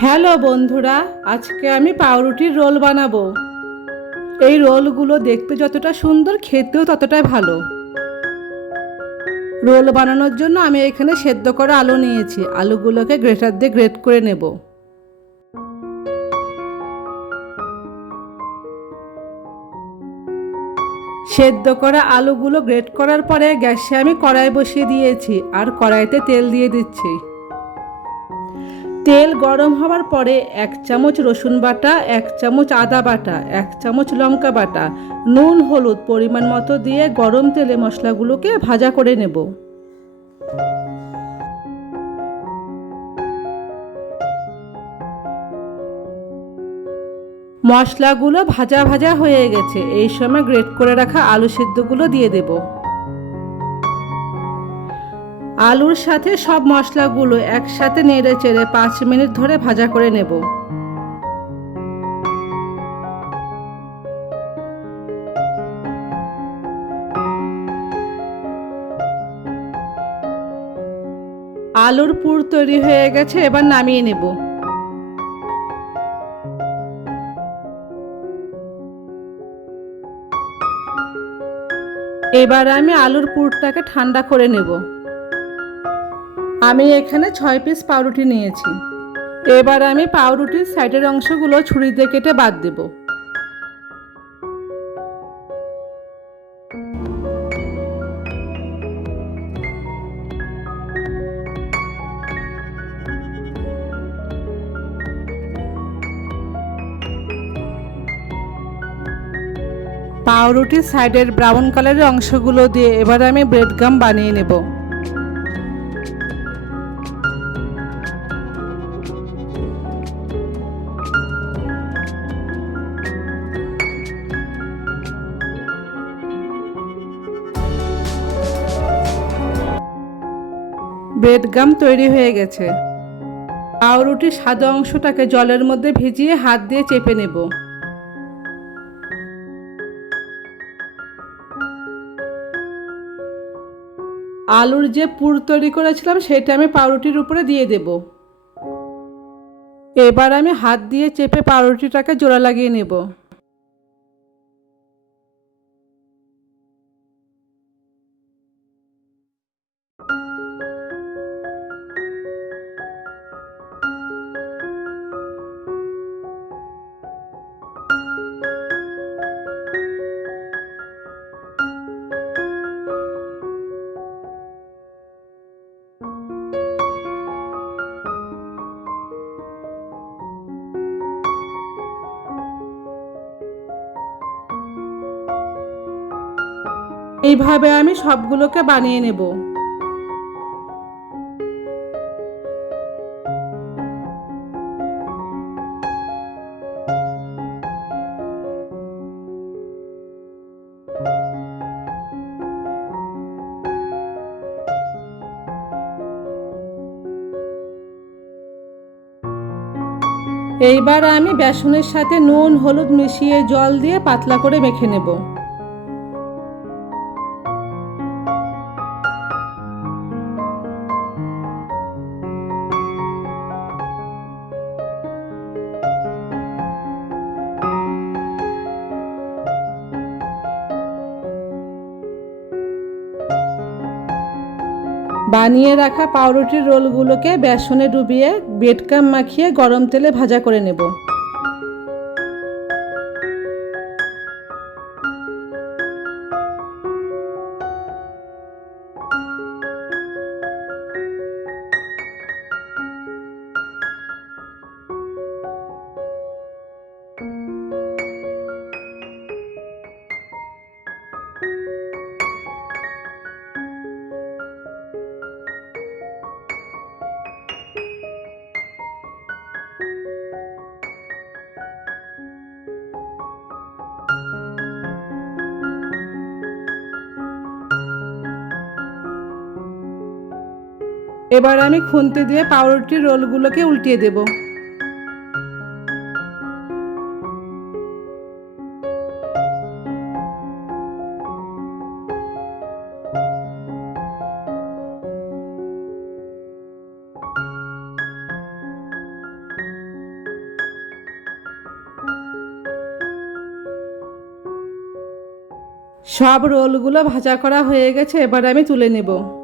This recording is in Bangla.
হ্যালো বন্ধুরা, আজকে আমি পাউরুটির রোল বানাবো। এই রোলগুলো দেখতে যতটা সুন্দর, খেতেও ততটাই ভালো। রোল বানানোর জন্য আমি এখানে সেদ্ধ করা আলু নিয়েছি। আলুগুলোকে গ্রেটার দিয়ে গ্রেট করে নেব। সেদ্ধ করা আলুগুলো গ্রেট করার পরে গ্যাসে আমি কড়াই বসিয়ে দিয়েছি। আর কড়াইতে তেল দিয়ে দিচ্ছি। তেল গরম হওয়ার পরে এক চামচ রসুন বাটা, এক চামচ আদা বাটা, এক চামচ লঙ্কা বাটা, নুন, হলুদ পরিমাণ মতো দিয়ে গরম তেলে মশলাগুলোকে ভাজা করে নেব। মশলাগুলো ভাজা ভাজা হয়ে গেছে। এই সময় গ্রেট করে রাখা আলু সিদ্ধগুলো দিয়ে দেব। আলুর সাথে সব মশলাগুলো একসাথে নেড়ে চেড়ে পাঁচ মিনিট ধরে ভাজা করে নেব। আলুর পুর তৈরি হয়ে গেছে, এবার নামিয়ে নেব। এবার আমি আলুর পুরটাকে ঠান্ডা করে নেব। আমি এখানে ছয় পিস পাউরুটি নিয়েছি। এবার আমি পাউরুটির সাইডের অংশগুলো ছুরি দিয়ে কেটে বাদ দেব। পাউরুটির সাইডের ব্রাউন কালারের অংশগুলো দিয়ে এবার আমি ব্রেড গাম বানিয়ে নেব। ব্রেড গাম তৈরি হয়ে গেছে। পাউরুটির সাদা অংশটাকে জলের মধ্যে ভিজিয়ে হাত দিয়ে চেপে নেব। আলুর যে পুর তৈরি করেছিলাম, সেটা আমি পাউরুটির উপরে দিয়ে দেব। এবার আমি হাত দিয়ে চেপে পাউরুটিটাকে জোড়া লাগিয়ে নেব। এইভাবে আমি সবগুলোকে বানিয়ে নেব। এইবার আমি বেসনের সাথে নুন, হলুদ মিশিয়ে জল দিয়ে পাতলা করে মেখে নেব। বানিয়ে রাখা পাউরুটির রোলগুলোকে বেসনে ডুবিয়ে বেটকাম মাখিয়ে গরম তেলে ভাজা করে নেব। এবার আমি খুনতে দিয়ে পাউরুটির রোলগুলোকে উল্টিয়ে দেব। সব রোলগুলো ভাজা করা হয়ে গেছে, এবার আমি তুলে নেব।